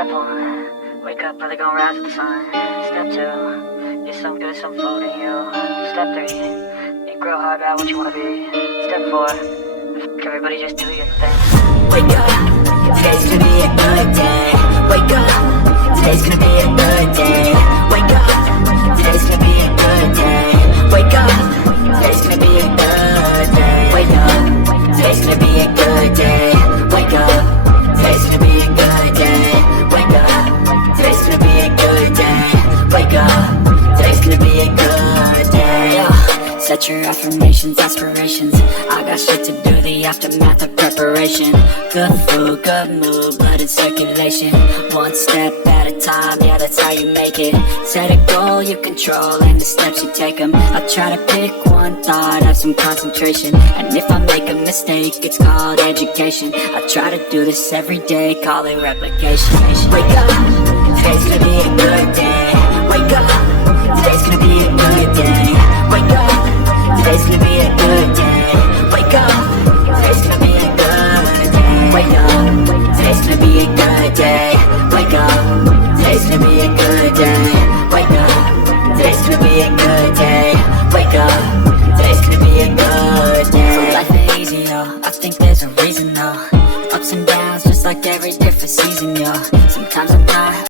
Step 1, wake up early, gonna rise with the sun. Step 2, get some good, some food in you. Step 3, think real hard about what you wanna be. Step 4, everybody just do your thing. Wake up, today's gonna be a good day. Wake up, today's gonna be a good day. Wake up, today's gonna be a good day. Wake up, today's gonna be a good day. Wake up, today's gonna be a good day. Wake up, today's gonna be a good day. Wake up, today's gonna be a good day. Wake up, today's gonna be a good day. Yeah. Set your affirmations, aspirations. I got shit to do, the aftermath of preparation. Good food, good mood, blood in circulation. One step at a time, yeah, that's how you make it. Set a goal you control and the steps you take them. I try to pick one thought, have some concentration. And if I make a mistake, it's called education. I try to do this every day, call it replication. Wake up, today's gonna be a good day. Wake up, today's gonna be a good day. Wake up, today's gonna be a good day. Wake up, today's gonna be a good day. Wake up, today's gonna be a good day. Wake up, today's gonna be a good day. Wake up, today's gonna be a good day. Wake up, today's gonna be a good day. So life ain't easy, yo, I think there's a reason, though. Ups and downs, just like every different season, yo.